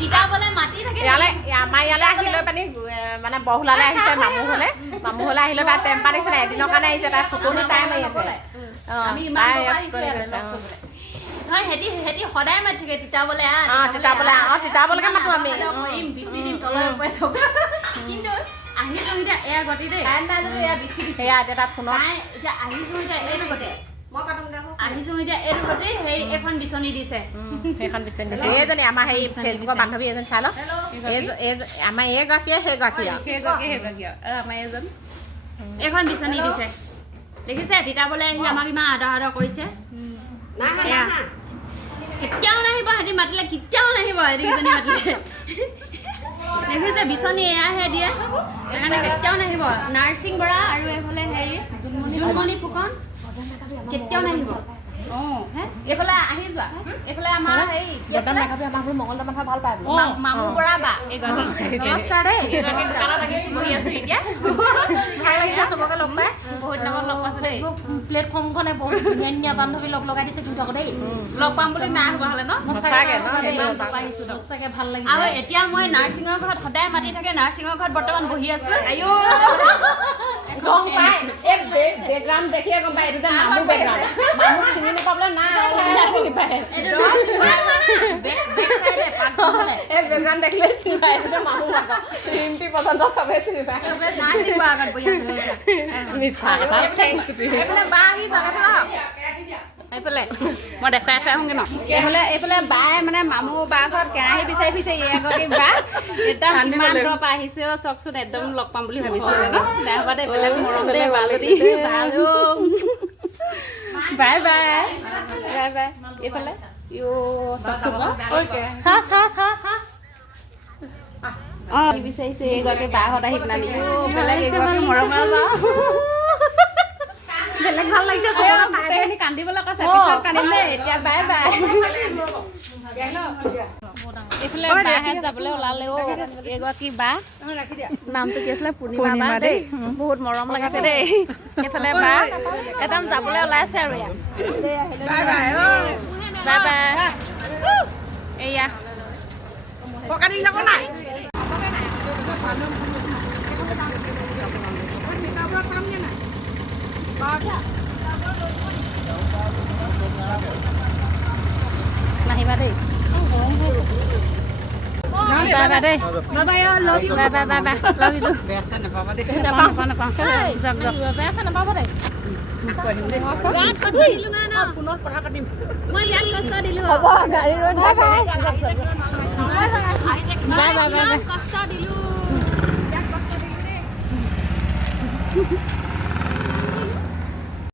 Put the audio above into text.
তিতাবলে মাটি থাকে ইয়ালে আমাৰ ইয়ালে আহি লৈ পানি মানে বহুলালে আহিছে মামু হলে আহিলে তাত টেম্পা দিছিলে এদিনৰ কাৰণে আহিছে তাত ফুটনি চাই মাৰি আছে আমি ইমান দূৰ আহিছো হয় হেতি সদায় মাতি থাকে তিতাবলে তিতাবলৈকে মাতো আমি বিচি দিন তলৈ পাইছো কিন্তু আহিছো এতিয়া এয়া গতি দেই এয়া বিচি দিছে সেয়া এতিয়া তাত ফোনত এতিয়া আহিছো এতিয়া এইটো গতি মই কাটুম দেখো আহিছো এতিয়া এইটো গতি সেই এখন বিচনি দিছে সেইখন বিচনি দিছে এইজনী আমাৰ সেই ফেচবুকৰ বান্ধৱী এজন চাই লওক এই আমাৰ এই গতিয়ে সেই গতি আমাৰ এজন এখন বিচনি দিছে দেখিছে তিতাবলে আহি আমাক ইমান আদৰ কৰিছে কেতিয়াও নাহিব সিহঁতি মাতিলে কেতিয়াও নাহিব সিহঁতি মাতিলে দেখিছে বিচনী এয়াহে দিয়ে সেইকাৰণে কেতিয়াও নাহিব নাৰ্ছিং বৰা আৰু এইফালে হেৰি জোনমণি ফুকন কেতিয়াও নাহিব এইফালে আহি যোৱা এইফালে আমাৰ হেৰি মংগল মাথা ভাল পায় মামু বৰা বা নমস্কাৰ দেই দোকানত আহিছো বহি আছো এতিয়া ভাল লাগিছে চবকে লগ পাই বহুত দিনত লগ পাইছো দেই প্লেটফৰ্মখনে বহুত ধুনীয়া বান্ধৱী লগ লগাই দিছে কিন্তু আকৌ দেই লগ পাম বুলি নাই হোৱা হ'লে ন সঁচাকে ভাল লাগিছে আৰু এতিয়া মই নাৰ্ছিঙৰ ঘৰত সদায় মাতি থাকে নাৰ্ছিঙৰ ঘৰত বৰ্তমান বহি আছো আয়ো গম পাই এই বেকগ্ৰাউণ্ড দেখিয়ে গম পাই এইটো যে মামু বেকগ্ৰাউণ্ড মামু চিনি নাপাবলে নাই চিনি পায় বেক সাইডে পাকঘৰলে এই বেকগ্ৰাউণ্ড দেখিলে চিনি পায় এইটো মামু মাক ৰিম্পি পৰ্যন্ত চবে চিনি পায় নাৰ্ছিং বা আগত বহি আছে মিছা কথা থেংকছ এইফালে বা আহি জানে এইফালে মই দেখাই থৈ আহোঁগৈ ন এইফালে বায়ে মানে মামু বা ঘৰত কেৰাহী বিচাৰি ফুৰিছে এগৰাকী বা একদম ইমান দূৰৰ পৰা আহিছে চাওকচোন একদম লগ পাম বুলি ভাবিছিলোঁ ন নাই হ'ব দে বেলেগ মৰম দে বালদি বালু বাই বাই বাই বাই এইফালে চাওকচোন অঁ বিচাৰিছে এগৰাকী বাহঁত আহি পেলাই বেলেগ এগৰাকী মৰম বা বেলেগ ভাল লাগিছে গোটেইখিনি কান্দিবলৈ কৈছে পিছত কান্দিম দেই এতিয়া বাই বাই এইফালে বাহেঁত যাবলৈ ওলালে এগৰাকী বা নামটো কি আছিলে পূৰ্ণিমা বা দেই বহুত মৰম লাগিছে দেই এইফালে বা একদম যাবলৈ ওলাইছে আৰু বাই বাই এয়া নাহিবা দেই বাই বাই দেই bye love you bye bye bye bye love you বেয়া চেষ্টা নাপাবা দেই নাপাওঁ যাওক বেয়া চেষ্টা নাপাবা দেই বিয়াত কষ্ট দিলো না ন পুনৰ কথা পাতিম মই বিয়াত কষ্ট দিলো হ'ব গাড়ী ৰৈ থাকে বাই বাই বাই কষ্ট দিলো বিয়াত কষ্ট দিলো দেই